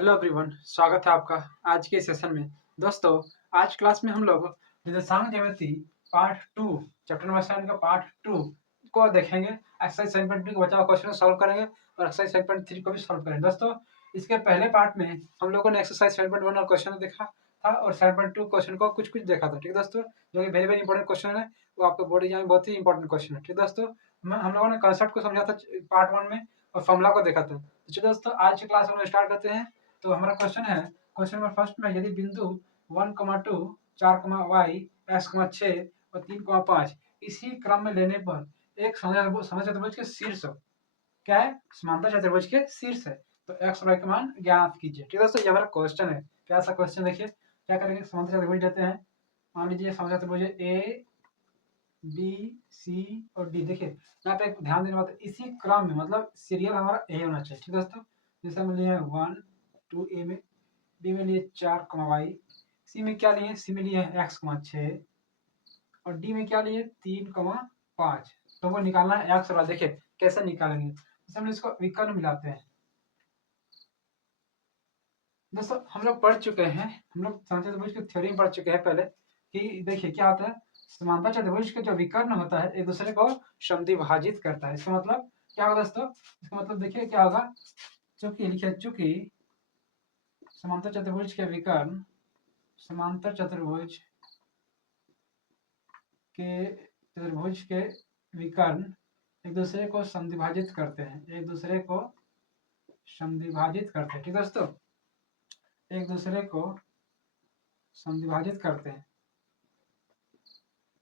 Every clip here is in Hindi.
हेलो एवरीवन, स्वागत है आपका आज के सेशन में। दोस्तों, आज क्लास में हम लोग निर्देशांक ज्यामिति पार्ट 2 चैप्टर नंबर 7 का पार्ट 2 को देखेंगे। एक्सरसाइज 7.2 के बचा हुआ क्वेश्चन सॉल्व करेंगे और एक्सरसाइज 7.3 को भी सॉल्व करेंगे। दोस्तों, इसके पहले पार्ट में हम लोगों ने एक्सरसाइज 7.1 और क्वेश्चन देखा था और 7.2 क्वेश्चन को कुछ कुछ देखा था। ठीक है दोस्तों, जो कि वेरी वेरी इंपॉर्टेंट क्वेश्चन है, वो आपके बोर्ड एग्जाम में बहुत ही इंपॉर्टेंट क्वेश्चन है। ठीक है दोस्तों, हम लोगों ने कंसेप्ट को समझा था पार्ट 1 में और फॉर्मूला को देखा था। तो चलिए दोस्तों, आज की क्लास हम लोग स्टार्ट करते हैं। तो हमारा क्वेश्चन है, क्वेश्चन नंबर फर्स्ट में, यदि बिंदु 1,2 4, y x, 6 और 3,5 इसी क्रम में लेने पर एक समचतुर्भुज चतुर्भुज के शीर्ष क्या है, समांतर चतुर्भुज के शीर्ष है, तो x और y का मान ज्ञात कीजिए। ठीक है दोस्तों, ये हमारा क्वेश्चन है। क्या सा क्वेश्चन देखिए, क्या करेंगे, समांतर चतुर्भुज लेते हैं। मान लीजिए समांतर चतुर्भुज ए बी सी और डी। देखिए यहाँ पे ध्यान देने बात, इसी क्रम में मतलब सीरियल हमारा ए होना चाहिए। ठीक है दोस्तों, जैसे हम लिए 1 2 ए में, बी में लिए 4, वाई, सी में क्या लिए, सी में लिए x, 6 और डी में क्या लिए 3, 5। तो वो निकालना है x और y। देखिए कैसे निकालेंगे, जैसे हम इसको विकर्ण मिलाते हैं। दोस्तों हम लोग पढ़ चुके हैं, हम लोग समांतर चतुर्भुज की थ्योरी में पढ़ चुके हैं पहले कि देखिए क्या होता है, समांतर चतुर्भुज के जो विकर्ण होता है एक दूसरे को समद्विभाजित करता है। इसका मतलब क्या होगा दोस्तों, इसका मतलब देखिए क्या होगा, चूंकि लिखिए चूंकि समांतर चतुर्भुज के विकर्ण, समांतर चतुर्भुज के विकर्ण एक दूसरे को समद्विभाजित करते हैं, एक दूसरे को समद्विभाजित करते हैं। ठीक है दोस्तों, एक दूसरे को समद्विभाजित करते हैं।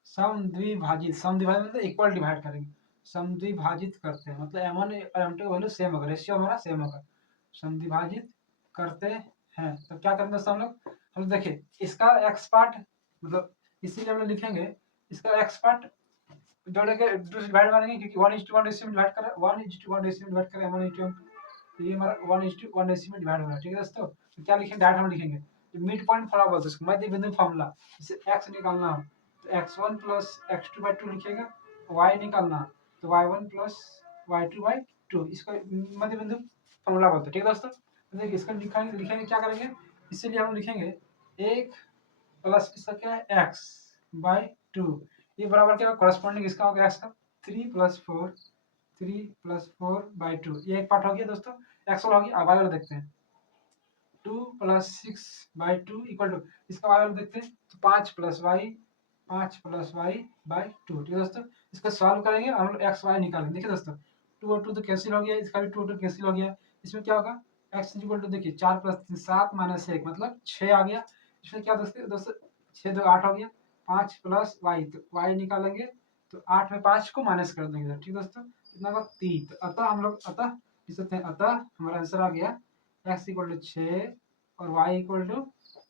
समद्विभाजित, समद्विभाजित मतलब इक्वल डिवाइड करेंगे, समद्विभाजित करते हैं मतलब m1 और m2 का वैल्यू सेम होगा, रेशियो हमारा सेम होगा। समद्विभाजित करते हैं तो क्या करेंगे दोस्तों, हम लोग देखिए इसका x पार्ट, मतलब इसीलिए हम लोग लिखेंगे इसका x पार्ट जोड़ेंगे, डिवाइड मारेंगे क्योंकि 1:1 रेशियो में डिवाइड कर रहा है, 1:1 रेशियो में डिवाइड कर रहा है, 1:1, तो ये हमारा 1:1 रेशियो में डिवाइड हो रहा है। ठीक है दोस्तों, तो क्या लिखेंगे, डायरेक्ट हम लिखेंगे मिड पॉइंट फॉर्मूला बोलते हैं इसको, मध्य बिंदु फॉर्मूला। इसे x निकालना हो तो x1 प्लस x2/2 लिखिएगा, y निकालना तो y1 प्लस y2/2, इसको मध्य बिंदु फॉर्मूला बोलते हैं। ठीक है दोस्तों, तो देखिए इसको लिखेंगे क्या करेंगे, इसीलिए हम लिखेंगे 1 प्लस इसका क्या है x/2, ये बराबर क्या कॉरेस्पॉन्डिंग इसका हो गया x का 3 + 4, 3 + 4/2, ये एक पार्ट हो गया दोस्तों, x वाला हो गया। अब y वाला देखते हैं, 2 + 6/2 इक्वल टू, इसका y वाला देखते हैं तो 5 + y, 5 + y/2। ठीक है दोस्तों, इसको सॉल्व करेंगे हम लोग x y निकालेंगे। देखिए दोस्तों 2 और 2 तो कैंसिल हो गया, इसका भी 2 और 2 कैंसिल हो गया। इसमें क्या होगा, x इक्वल टू देखिए 4 + 3 7 - 1 मतलब 6 आ गया। इसमें क्या दोस्तों दोस्तों 6 2 8 हो गया, 5 + y, तो y निकालेंगे तो 8 में 5 को माइनस कर देंगे। ठीक है दोस्तों, कितना होगा 3। तो अतः हम लोग अतः लिख सकते हैं, अतः हमारा आंसर आ गया x इक्वल टू 6 और y इक्वल टू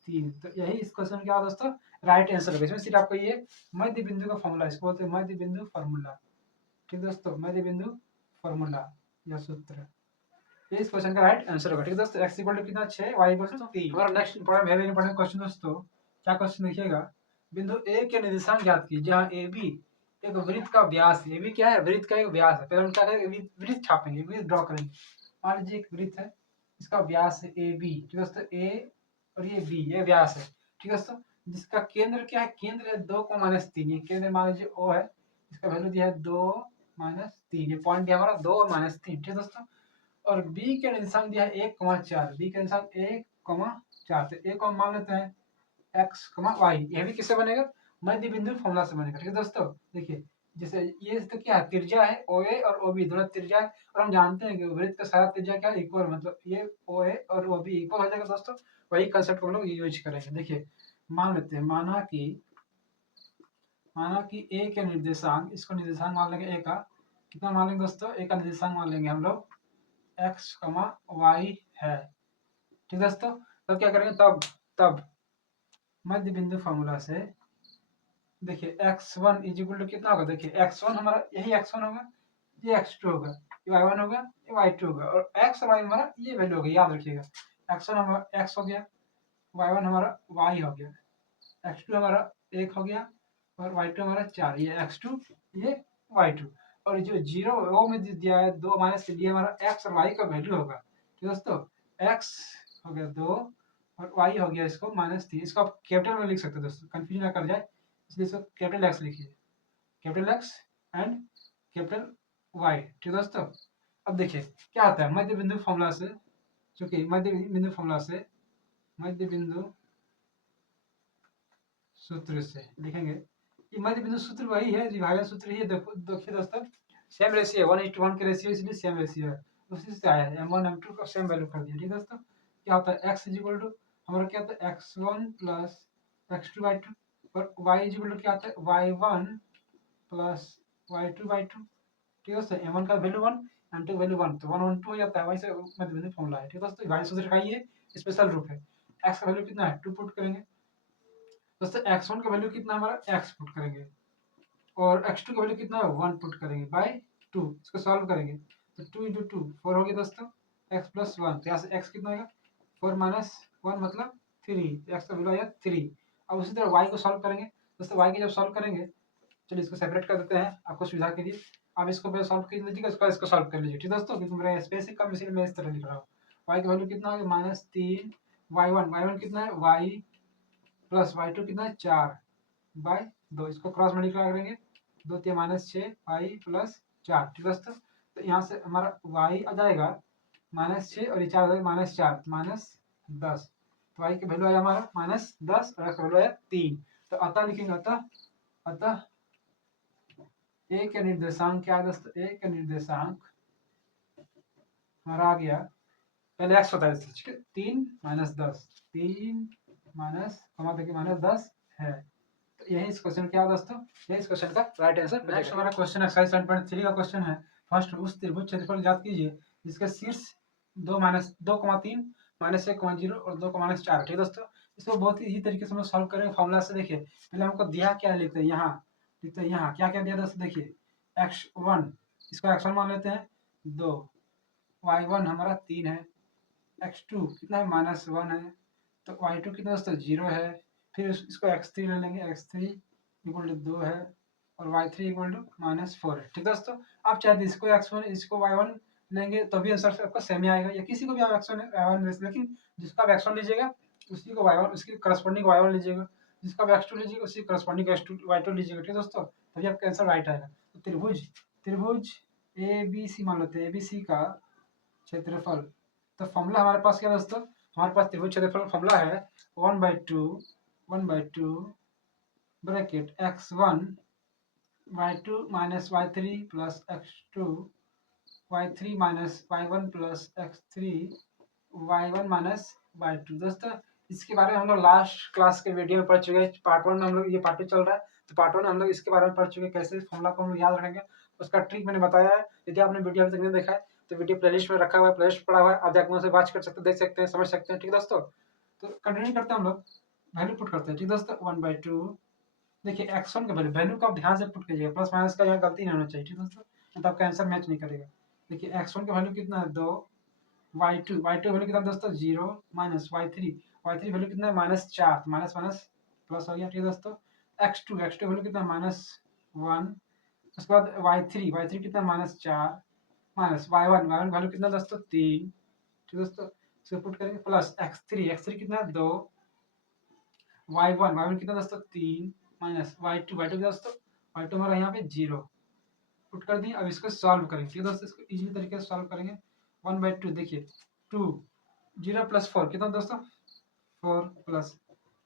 3। तो यही इस क्वेश्चन क्या दोस्तों राइट आंसर होगा। इसमें सिर्फ आपको ये मध्य बिंदु का फॉर्मूला, इसको बोलते हैं मध्य बिंदु फॉर्मूला। ठीक दोस्तों, मध्य बिंदु फॉर्मूला या सूत्र, ये इस क्वेश्चन का राइट आंसर होगा। ठीक है दोस्तों, x इक्वल टू कितना 6, y इक्वल टू 3। हमारा next important very important question दोस्तों, क्या क्वेश्चन देखिएगा, बिंदु A के निर्देशांक ज्ञात कीजिए जहां AB एक वृत्त का व्यास है। AB क्या है, वृत्त का एक व्यास है। पहले हम क्या करेंगे, वृत्त छापेंगे, वृत्त ड्रॉ करेंगे। मान लीजिए एक वृत्त है, इसका व्यास है AB। ठीक है दोस्तों, A और ये B, ये व्यास है। ठीक है दोस्तों, जिसका केंद्र क्या है, केंद्र है 2 को -3, ये केंद्र मान लीजिए O है, इसका वैल्यू दिया है 2 - 3, ये पॉइंट दिया हमारा 2 और -3। ठीक है दोस्तों, और B के निर्देशांक दिया है 1,4, B के निर्देशांक 1,4, तो A को हम मान लेते हैं x, y। यह भी किससे बनेगा, मध्य बिंदु फॉर्मूला से बनेगा। ठीक है दोस्तों, देखिए जैसे ये तो क्या है, त्रिज्या है OA और OB दोनों त्रिज्या है, और हम जानते हैं कि वृत्त का सारा त्रिज्या क्या है, इक्वल, मतलब ये OA और OB इक्वल हो जाएगा दोस्तों। वही कंसेप्ट हम लोग यूज करेंगे। देखिए मान लेते हैं, माना कि A के निर्देशांक, इसको निर्देशांक मान लेंगे A का, कितना मान लेंगे दोस्तों, A का निर्देशांक मान लेंगे हम लोग x, y है। ठीक है दोस्तों, तब क्या करेंगे, तब मध्य बिंदु फॉर्मूला से देखिए x1 इज इक्वल टू कितना होगा, देखिए x1 हमारा यही x1 होगा, ये x2 होगा, ये y1 होगा, ये y2 होगा, और x और y हमारा ये वैल्यू होगी, याद रखिएगा। x1 हमारा x हो गया, y1 हमारा y हो गया, x2 हमारा 1 हो गया और y2 हमारा 4, ये x2 ये y2, और जो जीरो रो में दिया है 2 - डी हमारा x और y का वैल्यू होगा। ठीक है दोस्तों, x हो गया 2 और y हो गया इसको -3। इसको आप कैपिटल में लिख सकते हो दोस्तों, कंफ्यूजन ना कर जाए, इसलिए इसको कैपिटल X लिखिए, capital X and capital Y। ठीक है दोस्तों। अब देखिए क्या आता है, मध्य बिंदु फॉर्मूला से, चूंकि मध्य बिंदु फॉर्मूला से, मध्य बिंदु सूत्र से लिखेंगे, ये मध्य बिंदु सूत्र वही है, विभाजन सूत्र ही है। देखो देखिए दोस्तों, सेम रेशियो 1:1 के रेशियो, इसलिए सेम रेशियो है, उसी से आया है। m1 m2 का सेम वैल्यू कर दिया। ठीक है दोस्तों। क्या होता है x इक्वल टू हमारा क्या होता है x1 प्लस x2/2 और y इक्वल टू क्या आता है y1 प्लस y2/2। ठीक है दोस्तों। m1 का वैल्यू 1, m2 का वैल्यू 1, तो 1 1 2 हो जाता है, वहीं से मध्य बिंदु फॉर्मूला है। ठीक है दोस्तों। विभाजन सूत्र का ये स्पेशल रूप है। x का वैल्यू कितना है 2 पुट करेंगे दोस्तों, x1 का वैल्यू कितना हमारा x पुट करेंगे और x2 का वैल्यू कितना है 1 पुट करेंगे बाय 2। इसको सॉल्व करेंगे तो 2 × 2 4 हो गया दोस्तों, x + 1, तो यहाँ से x कितना आएगा 4 - 1 मतलब 3, तो x का वैल्यू आया 3। अब उसी तरह y को सॉल्व करेंगे दोस्तों, y को जब सॉल्व करेंगे, चलिए इसको सेपरेट कर देते हैं आपको सुविधा के लिए। अब इसको पहले सॉल्व कर लीजिएगा, उसके बाद इसको सॉल्व कर लीजिए। ठीक है दोस्तों, क्योंकि मेरा स्पेस ही कम, इसलिए मैं इस तरह लिख रहा हूँ। y का वैल्यू कितना आ गया -3, y1 कितना है y प्लस y2 कितना है 4 बाय 2, इसको क्रॉस मल्टीप्लाई करेंगे 2 3 -6 y प्लस 4। ठीक है दोस्तों। तो यहाँ से हमारा y आ जाएगा -6 और ये 4 आ जाएगा -4 -10, तो y की वैल्यू आया हमारा -10 और x का वैल्यू आया 3। तो अतः लिखेंगे, अतः a का निर्देशांक क्या है दोस्तों, a का निर्देशांक हमारा आ गया, पहले x होता है, ठीक है, 3 - 10, 3 माइनस कमा देखिए -10 है। तो यही इस क्वेश्चन क्या दोस्तों, यही इस क्वेश्चन का राइट आंसर। नेक्स्ट हमारा क्वेश्चन एक्सरसाइज 7.3 का क्वेश्चन है। फर्स्ट उस त्रिभुज क्षेत्रफल ज्ञात कीजिए जिसके शीर्ष 2 - 2,3 -1,0 और 2 का -4। ठीक है दोस्तों। इसको बहुत ही तरीके से हम सॉल्व करेंगे फॉर्मूला से। देखिए पहले हमको दिया क्या है, लिखते हैं यहाँ, लिखते हैं यहाँ क्या क्या दिया दोस्तों। देखिए x1, इसको x1 मान लेते हैं 2, y1 हमारा 3 है, x2 कितना है -1 है, तो y2 कितना दोस्तों 0 है। फिर इसको x3 ले लेंगे, x3 इक्वल टू 2 है और y3 इक्वल टू -4 है। ठीक दोस्तों। आप चाहे इसको x1 इसको y1 लेंगे तो भी आंसर आपका सेम ही आएगा, या किसी को भी आप x1 y1 लेकिन जिसका आप x1 लीजिएगा उसी को y1, उसकी करस्पॉन्डिंग y1 लीजिएगा, जिसका आप x2 लीजिएगा उसी करस्पॉन्डिंग x2 y2 लीजिएगा। ठीक दोस्तों, तभी आपका आंसर राइट आएगा। तो त्रिभुज त्रिभुज ABC मान लेते हैं, ABC का क्षेत्रफल, तो फॉर्मूला हमारे पास क्या दोस्तों, हमारे पास त्रिभुज क्षेत्रफल फॉर्मूला है 1/2 bracket x1 y2 - y3 plus x2 y3 - y1 plus x3 y1 - y2। दोस्तों इसके बारे में हम लोग लास्ट क्लास के वीडियो में पढ़ चुके हैं। पार्ट 1 में हम लोग, ये पार्ट 2 चल रहा है, तो पार्ट 1 में हम लोग इसके बारे में पढ़ चुके हैं, कैसे फॉर्मूला को हम लोग याद रखेंगे, उसका ट्रिक मैंने बताया है। यदि आपने वीडियो अभी तक नहीं देखा है तो वीडियो प्लेलिस्ट में रखा हुआ है, प्लेलिस्ट पड़ा हुआ है, आप जाकर उसे वॉच कर सकते हैं, देख सकते हैं, समझ सकते हैं। ठीक है दोस्तों, तो कंटिन्यू करते हैं हम लोग, वैल्यू पुट करते हैं। ठीक दोस्तों, 1/2 देखिए x1 का वैल्यू को आप ध्यान से पुट कीजिएगा, प्लस माइनस का यहाँ गलती नहीं होना चाहिए। ठीक दोस्तों, नहीं तो आपका आंसर मैच नहीं करेगा। देखिए x1 का वैल्यू कितना है 2, y2 वैल्यू कितना दोस्तों 0 माइनस y3 वैल्यू कितना है -4, माइनस माइनस प्लस हो गया। ठीक है दोस्तों। x2 वैल्यू कितना है -1, उसके बाद y3 कितना -4 माइनस y1 वैल्यू कितना दोस्तों 3। ठीक दोस्तों, इसको पुट करेंगे प्लस x3 कितना है 2, y1 कितना दोस्तों 3 माइनस y2 कितना दोस्तों y2 हमारा यहाँ पे 0 पुट कर दिए। अब इसको सॉल्व करेंगे। ठीक है दोस्तों, इसको इजी तरीके से सॉल्व करेंगे। 1/2 देखिए 2 0 + 4 कितना दोस्तों 4 प्लस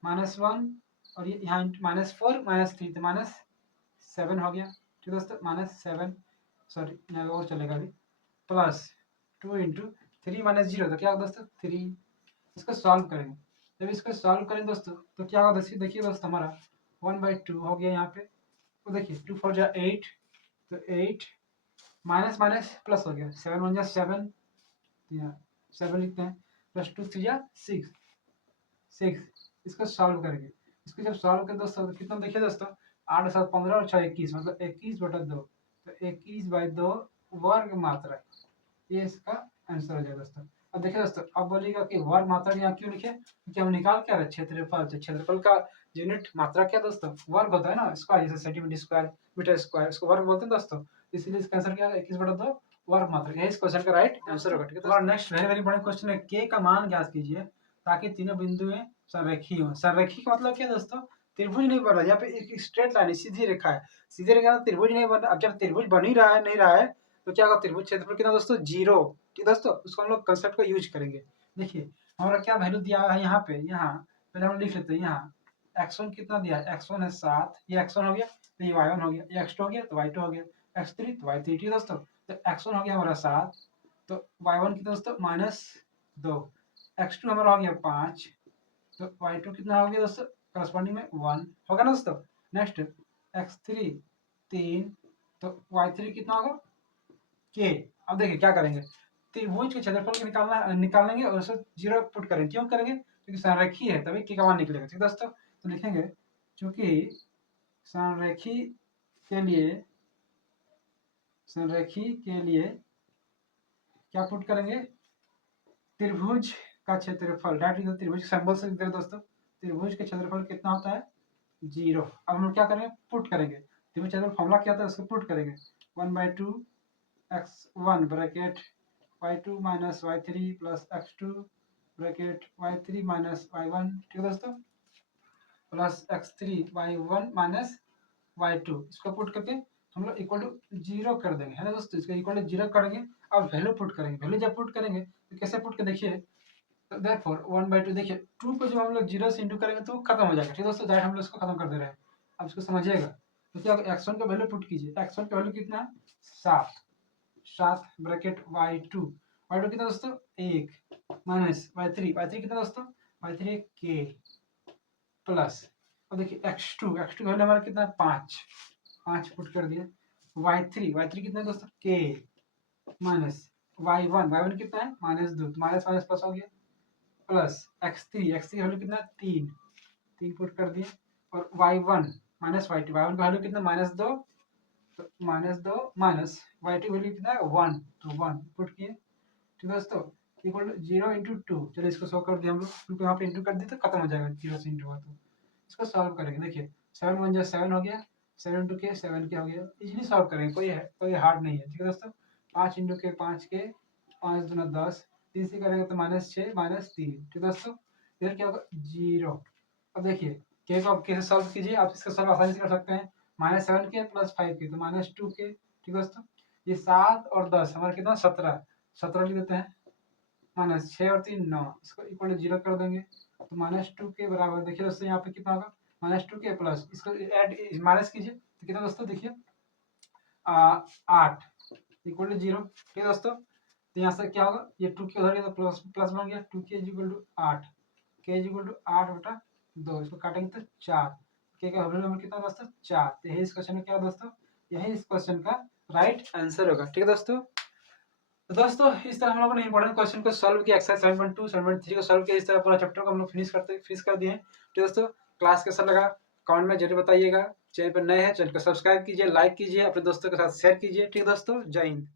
-1 और ये यहाँ -4 -3 तो -7 हो गया। ठीक दोस्तों, -7 सॉरी यहाँ और चलेगा अभी, प्लस 2 × 3 - 0 तो क्या होगा दोस्तों 3। इसको सॉल्व करेंगे, जब इसको सॉल्व करें दोस्तों तो क्या होगा देखिए दोस्तों, हमारा 1/2 हो गया यहाँ पे, तो देखिए 2 4 जा 8, तो 8 माइनस माइनस प्लस हो गया, 7 1 जा 7, 7 लिखते हैं, प्लस 2 3 जा 6। इसको सॉल्व करेंगे, इसको जब सॉल्व करें दोस्तों तो कितना देखिए दोस्तों 8 7 15 और 6 21, मतलब 21/2, तो 21/2 वर्ग मात्रा, ये इसका आंसर हो जाएगा दोस्तों। अब देखिए दोस्तों, अब बोलिएगा कि वर्ग मात्रा यहाँ क्यों लिखे, क्योंकि हम निकाल क्या रहे क्षेत्रफल, क्षेत्रफल का यूनिट मात्रा क्या दोस्तों वर्ग होता है ना, स्क्वायर, जैसे सेंटीमीटर स्क्वायर, मीटर स्क्वायर, इसको वर्ग बोलते हैं दोस्तों, इसलिए इसका आंसर क्या है 21/2 वर्ग मात्रक, यही इस क्वेश्चन का राइट आंसर होगा। ठीक है, तो हमारा next very very important question है, के का मान ज्ञात कीजिए ताकि तीनों बिंदुएं संरेखीय हो। संरेखीय का मतलब क्या है दोस्तों, त्रिभुज नहीं बन रहा, यहाँ पे एक स्ट्रेट लाइन सीधी रेखा है, सीधी रेखा त्रिभुज नहीं बन रहा। अब जब त्रिभुज बन ही रहा है नहीं रहा है तो क्या होगा, त्रिभुज क्षेत्रफल कितना दोस्तों, 0। ठीक दोस्तों, उसको हम लोग कंसेप्ट को यूज करेंगे। देखिए हमारा क्या वैल्यू दिया है यहाँ पे, यहाँ पहले हम लिख लेते हैं, यहाँ x1 कितना दिया है, x1 है 7, ये x1 हो गया, तो ये y1 हो गया, ये x2 हो गया तो y2 हो गया, x3 तो y3। ठीक दोस्तों, तो x1 हो गया हमारा 7, तो y1 कितना दोस्तों -2, x2 हमारा हो गया 5, तो y2 कितना हो गया दोस्तों, करस्पॉन्डिंग में 1 होगा ना दोस्तों। नेक्स्ट x3 3, तो y3 कितना होगा k। अब देखिए क्या करेंगे, त्रिभुज के क्षेत्रफल को निकालेंगे और उसे 0 पुट करेंगे। क्यों करेंगे, क्योंकि संरेखीय है तभी k का मान निकलेगा। ठीक दोस्तों, तो लिखेंगे क्योंकि संरेखीय के लिए क्या पुट करेंगे, त्रिभुज का क्षेत्रफल, डायरेक्टली त्रिभुज के सिंबल से लिख दे दोस्तों, त्रिभुज के क्षेत्रफल कितना होता है 0। अब हम क्या करेंगे, पुट करेंगे, त्रिभुज क्षेत्रफल फॉर्मूला क्या होता है उसको पुट करेंगे, 1/2 x1 bracket y2 minus y3 plus x2 bracket y3 minus y1। ठीक है दोस्तों, plus x3 y1 minus y2, इसको पुट करके हम लोग इक्वल टू 0 कर देंगे, है ना दोस्तों। इसको इक्वल टू 0 करेंगे, अब वैल्यू पुट करेंगे। वैल्यू जब पुट करेंगे तो कैसे पुट के देखिए, तो देयरफॉर 1/2, देखिए 2 को जब हम लोग 0 से इंटू करेंगे तो खत्म हो जाएगा। ठीक है दोस्तों, डायरेक्ट हम लोग इसको खत्म कर दे रहे हैं। अब इसको समझिएगा, तो क्या x1 का वैल्यू पुट कीजिए, x1 का वैल्यू कितना है 7 ब्रैकेट y2 कितना दोस्तों 1 माइनस y3 कितना दोस्तों y3 k प्लस, अब देखिए x2 का वैल्यू हमारा कितना है 5 पुट कर दिए, y3 कितना है दोस्तों k माइनस y1 कितना है -2, माइनस माइनस प्लस हो गया, प्लस x3 का वैल्यू कितना है 3 पुट कर दिए, और y1 माइनस y2 का वैल्यू कितना -2, तो -2 माइनस y2 वैल्यू कितना है 1, तो 1 पुट किए। ठीक है दोस्तों, इक्वल टू 0 इंटू 2, चलिए इसको सॉल्व कर दिए हम लोग, क्योंकि यहाँ पे इंटू कर दिए तो खत्म हो जाएगा 0 से इंटू हुआ। तो इसको सॉल्व करेंगे, देखिए 7 1 जा 7 हो गया, 7 इंटू के 7 के हो गया, इजीली सॉल्व करेंगे, कोई हार्ड नहीं है। ठीक है दोस्तों, 5 इंटू के 5 के 5 दूना 10, 3 से करेंगे तो -6 -3। ठीक है दोस्तों, इधर क्या होगा 0। अब देखिए के को आप कैसे सॉल्व कीजिए, आप इसका सॉल्व आसानी से कर सकते हैं, -7 के प्लस 5 के तो -2 के। ठीक है दोस्तों, ये 7 और 10 हमारा कितना 17 लिख देते हैं, -6 और 3 9, इसको इक्वल टू 0 कर देंगे, तो -2 के बराबर, देखिए दोस्तों यहाँ पे कितना होगा -2 के प्लस, इसको ऐड माइनस कीजिए तो कितना दोस्तों देखिए 8 इक्वल टू 0। ठीक है दोस्तों, तो यहाँ से क्या होगा, ये 2 के उधर गया तो प्लस प्लस बन गया, 2 के इक्वल टू 8, के इक्वल टू 8/2, इसको काटेंगे तो 4, के का होल नंबर कितना दोस्तों 4। तो यही इस क्वेश्चन में क्या दोस्तों, यही इस क्वेश्चन का राइट आंसर होगा। ठीक है दोस्तों, तो दोस्तों इस तरह हम लोगों ने इंपॉर्टेंट क्वेश्चन को सॉल्व किया, एक्सरसाइज 7.2 7.3 को सॉल्व किया, इस तरह पूरा चैप्टर को हम लोग फिनिश कर दिए हैं। तो दोस्तों क्लास कैसा लगा कमेंट में जरूर बताइएगा, चैनल पर नए हैं चैनल को सब्सक्राइब कीजिए, लाइक कीजिए, अपने दोस्तों के साथ शेयर कीजिए। ठीक है दोस्तों, जय हिंद।